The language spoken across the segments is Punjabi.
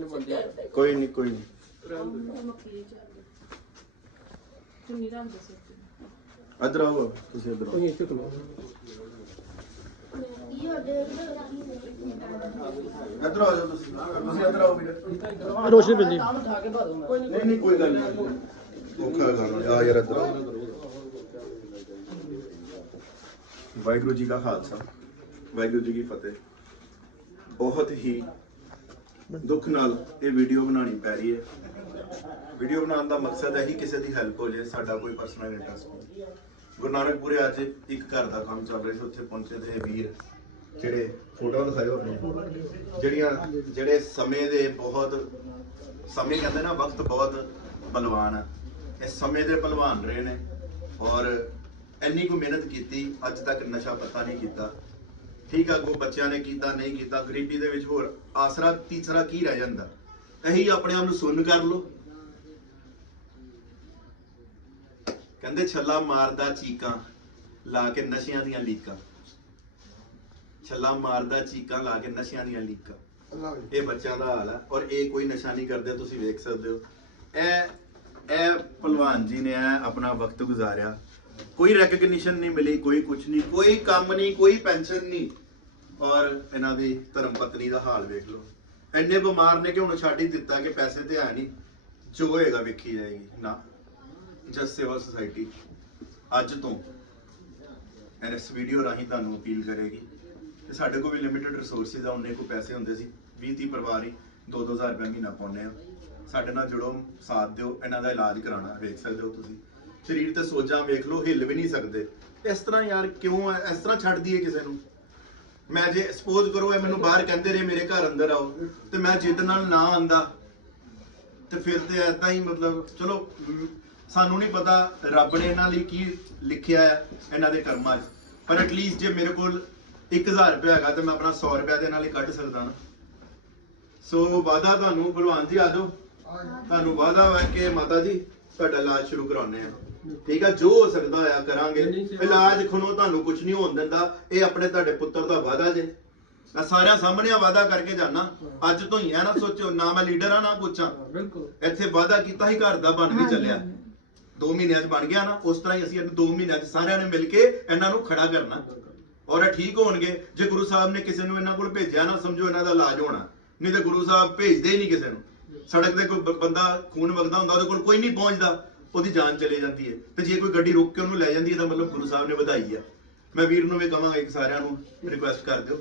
ਤਿੰਨ ਬੰਦੇ ਕੋਈ ਨਹੀਂ ਕੋਈ ਨਹੀਂ ਇੱਧਰ ਆਓ ਤੁਸੀਂ ਇੱਧਰ ਆਓ। ਤੁਸੀਂ ਇੱਥੇ ਖਲੋ ਇੱਧਰ ਆ ਜਾਓ ਤੁਸੀਂ। ਤੁਸੀਂ ਇੱਧਰ ਆਓ ਵੀਰੇ। ਰੋਸ਼ਨੀ ਬਿੰਦੀ ਨਹੀਂ ਨਹੀਂ ਕੋਈ ਗੱਲ ਨਹੀਂ। ਔਖਾ ਗੱਲ ਆ ਯਾਰ ਇੱਧਰ ਆਓ। ਵਾਹਿਗੁਰੂ ਜੀ ਕਾ ਖਾਲਸਾ। ਵਾਹਿਗੁਰੂ ਜੀ ਕੀ ਫਤਿਹ। ਬਹੁਤ ਹੀ ਦੁੱਖ ਨਾਲ ਇਹ ਵੀਡੀਓ ਬਣਾਉਣੀ ਪੈ ਰਹੀ ਹੈ। ਵੀਡੀਓ ਬਣਾਉਣ ਦਾ ਮਕਸਦ ਹੈ ਹੀ ਕਿਸੇ ਦੀ ਹੈਲਪ ਹੋ ਜਾਏ, ਸਾਡਾ ਕੋਈ ਪਰਸਨਲ ਇੰਟਰਸਟ ਨਹੀਂ। ਗੁਰੂ ਨਾਨਕਪੁਰੇ ਅੱਜ ਇੱਕ ਘਰ ਦਾ ਕੰਮ ਚੱਲ ਰਿਹਾ ਸੀ, ਉੱਥੇ ਪਹੁੰਚੇ ਤੇ ਵੀਰ ਜਿਹੜੇ ਫੋਟੋ ਦਿਖਾਇਓ ਆਪਣੀ ਜਿਹੜੀਆਂ, ਜਿਹੜੇ ਸਮੇਂ ਦੇ ਬਹੁਤ, ਸਮੇਂ ਕਹਿੰਦੇ ਨਾ ਵਕਤ ਬਹੁਤ ਬਲਵਾਨ ਹੈ ਇਹ ਸਮੇਂ ਦੇ ਪਹਿਲਵਾਨ ਰਹੇ ਨੇ ਔਰ ਇੰਨੀ ਕੁ ਮਿਹਨਤ ਕੀਤੀ, ਅੱਜ ਤੱਕ ਨਸ਼ਾ ਪਤਾ ਨਹੀਂ ਕੀਤਾ। ਠੀਕ ਆ ਕੋ ਬੱਚਿਆਂ ਨੇ ਕੀਤਾ ਨਹੀਂ ਕੀਤਾ ਗਰੀਬੀ ਦੇ ਵਿੱਚ ਹੋਰ ਆਸਰਾ ਤੀਸਰਾ ਕੀ ਰਹਿ ਜਾਂਦਾ? ਇਹੀ ਆਪਣੇ ਆਪ ਨੂੰ ਸੁੰਨ ਕਰ ਲੋ ਕਹਿੰਦੇ ਛੱਲਾ ਮਾਰਦਾ ਚੀਕਾਂ ਲਾ ਕੇ ਨਸ਼ਿਆਂ ਦੀਆਂ ਲੀਕਾਂ। ਛੱਲਾ ਮਾਰਦਾ ਚੀਕਾਂ ਲਾ ਕੇ ਨਸ਼ਿਆਂ ਦੀਆਂ ਲੀਕਾਂ। ਇਹ ਬੱਚਿਆਂ ਦਾ ਹਾਲ ਹੈ ਔਰ ਇਹ ਕੋਈ ਨਸ਼ਾ ਨਹੀਂ ਕਰਦੇ ਤੁਸੀਂ ਵੇਖ ਸਕਦੇ ਹੋ। ਇਹ ਇਹ ਪਹਿਲਵਾਨ ਜੀ ਨੇ ਆਪਣਾ ਵਕਤ ਗੁਜ਼ਾਰਿਆ। ਕੋਈ ਰੈਕਗਨੀਸ਼ਨ ਨਹੀਂ ਮਿਲੀ, ਕੋਈ ਕੁਝ ਨਹੀਂ, ਕੋਈ ਕੰਮ ਨਹੀਂ, ਕੋਈ ਪੈਨਸ਼ਨ ਨਹੀਂ। ਔਰ ਇਹਨਾਂ ਦੀ ਧਰਮ ਪਤਨੀ ਦਾ ਹਾਲ ਵੇਖ ਲਓ। ਐਨੇ ਬਿਮਾਰ ਨੇ ਕਿ ਹੁਣ ਛੱਡ ਹੀ ਦਿੱਤਾ ਕਿ ਪੈਸੇ ਤੇ ਹੈ ਨਹੀਂ। ਜੋ ਹੋਏਗਾ ਵੇਖੀ ਜਾਏਗੀ। ਨਾ ਜਸ ਸੇਵਾ ਸੁਸਾਇਟੀ ਅੱਜ ਤੋਂ ਇਸ ਵੀਡੀਓ ਰਾਹੀਂ ਤੁਹਾਨੂੰ ਅਪੀਲ ਕਰੇਗੀ ਤੇ ਸਾਡੇ ਕੋਲ ਵੀ ਲਿਮਿਟਿਡ ਰਿਸੋਰਸਿਸ ਆ ਉਹਨੇ ਕੋ ਪੈਸੇ ਹੁੰਦੇ ਸੀ। 20 30 ਪਰਿਵਾਰ ਹੀ 2-2000 ਰੁਪਏ ਮਹੀਨਾ ਪਾਉਂਦੇ ਆ। ਸਾਡੇ ਨਾਲ ਜੁੜੋ, ਸਾਥ ਦਿਓ, ਇਹਨਾਂ ਦਾ ਇਲਾਜ ਕਰਾਉਣਾ, ਵੇਖ ਸਕਦੇ ਹੋ ਤੁਸੀਂ। ਸਰੀਰ ਤੇ ਸੋਜਾਂ ਵੇਖ ਲਓ ਹਿੱਲ ਵੀ ਨਹੀਂ ਸਕਦੇ। ਇਸ ਤਰ੍ਹਾਂ ਯਾਰ ਕਿਉਂ ਇਸ ਤਰ੍ਹਾਂ ਛੱਡ ਦਈਏ ਕਿਸੇ ਨੂੰ। ਮੈਂ ਜੇ ਸਪੋਜ਼ ਕਰੋ ਇਹ ਮੈਨੂੰ ਬਾਹਰ ਕਹਿੰਦੇ ਰਹੇ ਮੇਰੇ ਘਰ ਅੰਦਰ ਆਓ ਤੇ ਮੈਂ ਜਿੱਦ ਨਾਲ ਨਾ ਆਂਦਾ ਤੇ ਫਿਰ ਤੇ ਐਦਾਂ ਹੀ ਮਤਲਬ ਚਲੋ ਸਾਨੂੰ ਨਹੀਂ ਪਤਾ ਰੱਬ ਨੇ ਇਹਨਾਂ ਲਈ ਕੀ ਲਿਖਿਆ ਹੈ ਇਹਨਾਂ ਦੇ ਕਰਮਾਂ 'ਚ। ਪਰ ਐਟਲੀਸਟ ਜੇ ਮੇਰੇ ਕੋਲ 1000 ਰੁਪਏ ਹੈਗਾ ਤੇ ਮੈਂ ਆਪਣਾ 100 ਰੁਪਏ ਦੇ ਨਾਲ ਹੀ ਕੱਢ ਸਕਦਾ ਨਾ। ਸੋ ਵਾਦਾ ਤੁਹਾਨੂੰ ਭਲਵਾਨ ਜੀ ਆ ਜਾਓ। ਤੁਹਾਨੂੰ ਵਾਦਾ ਹੈ ਕਿ ਮਾਤਾ ਜੀ ਤੁਹਾਡਾ ਇਲਾਜ ਸ਼ੁਰੂ ਕਰਾਉਣੇ ਆ ਠੀਕ ਆ ਜੋ ਹੋ ਸਕਦਾ ਆ ਕਰਾਂਗੇ। ਇਲਾਜ ਖੁਣੋ ਤੁਹਾਨੂੰ ਕੁਝ ਨਹੀਂ ਹੋਣ ਦਿੰਦਾ। ਇਹ ਆਪਣੇ ਤੁਹਾਡੇ ਪੁੱਤਰ ਦਾ ਵਾਦਾ ਜੇ। ਮੈਂ ਸਾਰਿਆਂ ਸਾਹਮਣੇ ਵਾਦਾ ਕਰਕੇ ਜਾਣਾ ਅੱਜ ਤੋਂ ਹੀ ਐ ਨਾ ਸੋਚੋ ਨਾ ਮੈਂ ਲੀਡਰ ਆ ਨਾ ਪੁੱਛਾਂ ਬਿਲਕੁਲ। ਇੱਥੇ ਵਾਦਾ ਕੀਤਾ ਹੀ ਘਰ ਦਾ ਬਣ ਵੀ ਚੱਲਿਆ। 2 ਮਹੀਨਿਆਂ 'ਚ ਬਣ ਗਿਆ ਨਾ ਉਸ ਤਰ੍ਹਾਂ ਹੀ ਅਸੀਂ ਇਹਨੂੰ 2 ਮਹੀਨਿਆਂ 'ਚ ਸਾਰਿਆਂ ਨੇ ਮਿਲ ਕੇ ਇਹਨਾਂ ਨੂੰ ਖੜਾ ਕਰਨਾ। ਔਰ ਇਹ ਠੀਕ ਹੋਣਗੇ। ਜੇ ਗੁਰੂ ਸਾਹਿਬ ਨੇ ਕਿਸੇ ਨੂੰ ਇਹਨਾਂ ਕੋਲ ਭੇਜਿਆ ਨਾ ਸਮਝੋ ਇਹਨਾਂ ਦਾ ਇਲਾਜ ਹੋਣਾ। ਨਹੀਂ ਤੇ ਗੁਰੂ ਸਾਹਿਬ ਭੇਜਦੇ ਹੀ ਨਹੀਂ ਕਿਸੇ ਨੂੰ। ਸੜਕ ਤੇ ਕੋਈ ਬੰਦਾ ਖੂਨ ਵਗਦਾ ਹੁੰਦਾ ਉਹਦੇ ਕੋਲ ਕੋਈ ਨਹੀਂ ਪਹੁੰਚਦਾ। ਉਹਦੀ ਜਾਨ ਚਲੇ ਜਾਂਦੀ ਹੈ। ਤੇ ਜੇ ਕੋਈ ਗੱਡੀ ਰੋਕ ਕੇ ਉਹਨੂੰ ਲੈ ਜਾਂਦੀ ਹੈ ਤਾਂ ਮਤਲਬ ਗੁਰੂ ਸਾਹਿਬ ਨੇ ਵਧਾਈ ਹੈ ਮੈਂ ਵੀਰ ਨੂੰ ਵੀ ਕਹਾਂਗਾ ਇੱਕ ਸਾਰਿਆਂ ਨੂੰ ਰਿਕੁਐਸਟ ਕਰ ਦਿਓ।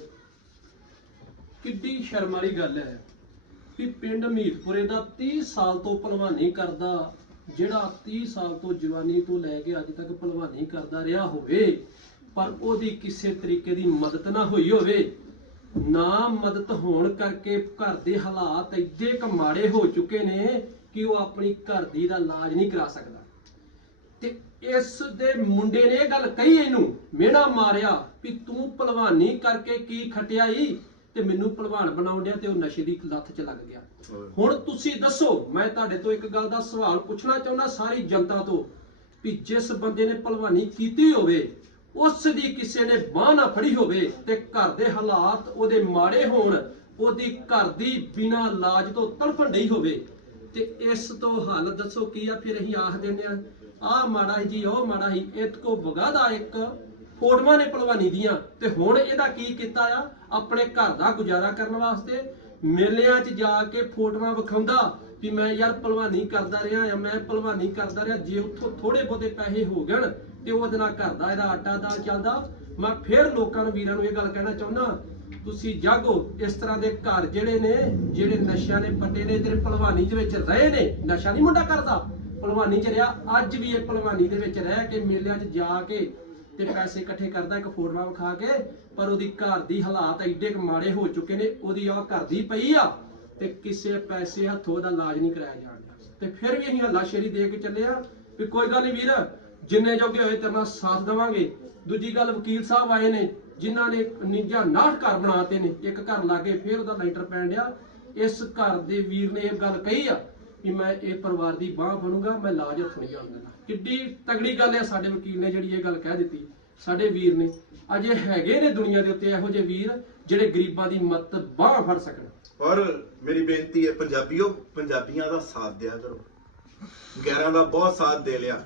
ਕਿੱਡੀ ਸ਼ਰਮ ਵਾਲੀ ਗੱਲ ਹੈ ਕਿ ਪਿੰਡ ਮੀਤਪੁਰੇ ਦਾ 30 ਸਾਲ ਤੋਂ ਪਹਿਲਵਾਨੀ ਕਰਦਾ, ਜਿਹੜਾ 30 ਸਾਲ ਤੋਂ ਜਵਾਨੀ ਤੋਂ ਲੈ ਕੇ ਅੱਜ ਤੱਕ ਪਹਿਲਵਾਨੀ ਕਰਦਾ ਰਿਹਾ ਹੋਵੇ, ਪਰ ਉਹਦੀ ਕਿਸੇ ਤਰੀਕੇ ਦੀ ਮਦਦ ਨਾ ਹੋਈ ਹੋਵੇ, ਨਾ ਮਦਦ ਹੋਣ ਕਰਕੇ ਘਰ ਦੇ ਹਾਲਾਤ ਇੱਡੇ ਕਮਾੜੇ ਹੋ ਚੁੱਕੇ ਨੇ ਕਿ ਉਹ ਆਪਣੀ ਘਰ ਦੀ ਦਾ ਇਲਾਜ ਨਹੀਂ ਕਰਾ ਸਕਦਾ। ਤੇ ਇਸ ਦੇ ਮੁੰਡੇ ਨੇ ਇਹ ਗੱਲ ਕਹੀ ਇਹਨੂੰ ਮਿਹਣਾ ਮਾਰਿਆ ਵੀ ਤੂੰ ਭਲਵਾਨੀ ਕਰਕੇ ਕੀ ਖਟਿਆਈ ਤੇ ਮੈਨੂੰ ਭਲਵਾਨ ਬਣਾਉਣ ਡਿਆ ਤੇ ਉਹ ਨਸ਼ੇ ਦੀ ਲੱਤ 'ਚ ਲੱਗ ਗਿਆ। ਹੁਣ ਤੁਸੀਂ ਦੱਸੋ ਮੈਂ ਤੁਹਾਡੇ ਤੋਂ ਇੱਕ ਗੱਲ ਦਾ ਸਵਾਲ ਪੁੱਛਣਾ ਚਾਹੁੰਦਾ ਸਾਰੀ ਜਨਤਾ ਤੋਂ ਵੀ ਜਿਸ ਬੰਦੇ ਨੇ ਭਲਵਾਨੀ ਕੀਤੀ ਹੋਵੇ ਉਸ ਦੀ ਕਿਸੇ ਨੇ ਬਾਹ ਨਾ ਫੜੀ ਹੋਵੇ ਤੇ ਘਰ ਦੇ ਹਾਲਾਤ ਉਹਦੇ ਮਾੜੇ ਹੋਣ ਉਹਦੀ ਘਰ ਦੀ ਬਿਨਾਂ ਇਲਾਜ ਤੋਂ ਤੜਫਣ ਡਈ ਹੋਵੇ ਤੇ ਇਸ ਤੋਂ ਹੱਲ ਦੱਸੋ ਕੀ ਆ? ਫਿਰ ਅਸੀਂ ਆਖ ਦਿੰਦੇ ਆ ਆ ਮਾੜਾ ਜੀ, ਉਹ ਮਾੜਾ ਸੀ। ਇਹ ਕੋ ਵਗਾਦਾ ਇੱਕ ਫੋਟੋਆਂ ਨੇ ਭਲਵਾਨੀ ਦੀਆਂ। ਤੇ ਹੁਣ ਇਹਦਾ ਕੀ ਕੀਤਾ ਆ? ਆਪਣੇ ਘਰ ਦਾ ਗੁਜ਼ਾਰਾ ਕਰਨ ਵਾਸਤੇ ਮੇਲਿਆਂ 'ਚ ਜਾ ਕੇ ਫੋਟੋਆਂ ਵਿਖਾਉਂਦਾ ਵੀ ਮੈਂ ਯਾਰ ਭਲਵਾਨੀ ਕਰਦਾ ਰਿਹਾ ਆ, ਮੈਂ ਭਲਵਾਨੀ ਕਰਦਾ ਰਿਹਾ। ਜੇ ਉੱਥੋਂ ਥੋੜੇ ਬਹੁਤੇ ਪੈਸੇ ਹੋ ਗਣ ਤੇ ਉਹਦੇ ਨਾਲ ਘਰ ਦਾ ਇਹਦਾ ਆਟਾ ਦਾ ਚੱਲਦਾ। ਮੈਂ ਫਿਰ ਲੋਕਾਂ ਨੂੰ, ਵੀਰਾਂ ਨੂੰ ਇਹ ਗੱਲ ਕਹਿਣਾ ਚਾਹੁੰਦਾ ਤੁਸੀਂ ਜਾਗੋ, ਇਸ ਤਰ੍ਹਾਂ ਦੇ ਘਰ ਜਿਹੜੇ ਨੇ, ਜਿਹੜੇ ਨਸ਼ਿਆਂ ਨੇ ਪੱਟੇ ਨੇ ਤੇ ਭਲਵਾਨੀ ਦੇ ਵਿੱਚ ਰਹੇ ਨੇ, ਨਸ਼ਾ ਨਹੀਂ ਮੁੰਡਾ ਕਰਦਾ। ਭਲਵਾਨੀ ਚ ਰਿਹਾ, ਅੱਜ ਵੀ ਇਹ ਭਲਵਾਨੀ ਦੇ ਵਿੱਚ ਰਹਿ ਕੇ ਮੇਲਿਆਂ 'ਚ ਜਾ ਕੇ ਤੇ ਪੈਸੇ ਇਕੱਠੇ ਕਰਦਾ, ਇੱਕ ਫੋਟੋਆਂ ਵਿਖਾ ਕੇ, ਪਰ ਉਹਦੀ ਘਰ ਦੀ ਹਾਲਾਤ ਐਡੇ ਕੁ ਮਾੜੇ ਹੋ ਚੁੱਕੇ ਨੇ, ਉਹਦੀ ਆ ਘਰ ਦੀ ਪਈ ਆ, ਤੇ ਕਿਸੇ ਪੈਸੇ ਹੱਥੋਂ ਉਹਦਾ ਇਲਾਜ ਨਹੀਂ ਕਰਾਇਆ ਜਾਣ ਤੇ ਫਿਰ ਵੀ ਅਸੀਂ ਹੱਲਾਸ਼ੇਰੀ ਦੇ ਕੇ ਚੱਲੇ ਆ ਵੀ ਕੋਈ ਗੱਲ ਨਹੀਂ ਵੀਰ, ਜਿੰਨੇ ਜੋਗੇ ਹੋਏ ਤੇਰੇ ਨਾਲ ਸਾਥ ਦੇਵਾਂਗੇ। ਦੂਜੀ ਗੱਲ ਵਕੀਲ ਸਾਹਿਬ ਆਏ ਨੇ ਜਿਨ੍ਹਾਂ ਨੇ 49 ਨਾਟ ਘਰ ਬਣਾਤੇ ਨੇ, ਇੱਕ ਘਰ ਲਾ ਕੇ ਉਹਦਾ ਲੈਂਟਰ ਪੈਣ ਡਿਆ। ਇਸ ਘਰ ਦੇ ਵੀਰ ਨੇ ਇਹ ਗੱਲ ਕਹੀ ਆ ਵੀ ਮੈਂ ਇਹ ਪਰਿਵਾਰ ਦੀ ਬਾਹ ਬਣੂੰਗਾ ਮੈਂ ਲਾਜ ਹੱਥੋਂ ਨਹੀਂ ਜਾਣ ਦੇਣਾ। ਕਿੱਡੀ ਤਗੜੀ ਗੱਲ ਹੈ ਸਾਡੇ ਵਕੀਲ ਨੇ ਜਿਹੜੀ ਇਹ ਗੱਲ ਕਹਿ ਦਿੱਤੀ। ਸਾਡੇ ਵੀਰ ਨੇ, ਅਜੇ ਹੈਗੇ ਨੇ ਦੁਨੀਆ ਦੇ ਉੱਤੇ ਇਹੋ ਜਿਹੇ ਵੀਰ ਜਿਹੜੇ ਗਰੀਬਾਂ ਦੀ ਮਦਦ ਬਾਹ ਫੜ ਸਕਣ। ਔਰ ਮੇਰੀ ਬੇਨਤੀ ਹੈ, ਪੰਜਾਬੀਓ, ਪੰਜਾਬੀਆਂ ਦਾ ਸਾਥ ਦਿਆ ਕਰੋ। ਗੈਰਾਂ ਦਾ ਬਹੁਤ ਸਾਥ ਦੇ ਲਿਆ।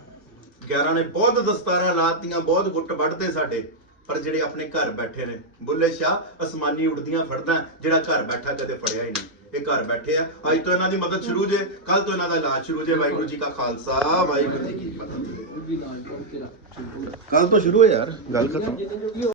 ਗੈਰਾਂ ਨੇ ਬਹੁਤ ਦਸਤਾਰਾਂ ਲਾਤੀਆਂ, ਬਹੁਤ ਗੁੱਟ ਵੱਢਦੇ ਸਾਡੇ। ਪਰ ਜਿਹੜੇ ਆਪਣੇ ਘਰ ਬੈਠੇ ਨੇ, ਬੁੱਲੇ ਸ਼ਾਹ, ਅਸਮਾਨੀ ਉੜਦੀਆਂ ਫੜਦਾ, ਜਿਹੜਾ ਘਰ ਬੈਠਾ ਕਦੇ ਫੜਿਆ ਹੀ ਨਹੀਂ। ਇਹ ਘਰ ਬੈਠੇ ਆ। ਅੱਜ ਤੋਂ ਇਹਨਾਂ ਦੀ ਮਦਦ ਸ਼ੁਰੂ ਜੇ ਕੱਲ ਤੋਂ ਇਹਨਾਂ ਦਾ ਇਲਾਜ ਸ਼ੁਰੂ ਜੇ। ਵਾਹਿਗੁਰੂ ਜੀ ਕਾ ਖਾਲਸਾ, ਵਾਹਿਗੁਰੂ ਜੀ ਕੀ ਫਤਿਹ। ਕੱਲ ਤੋਂ ਸ਼ੁਰੂ ਹੈ ਯਾਰ, ਗੱਲ ਜਿੱਦਾਂ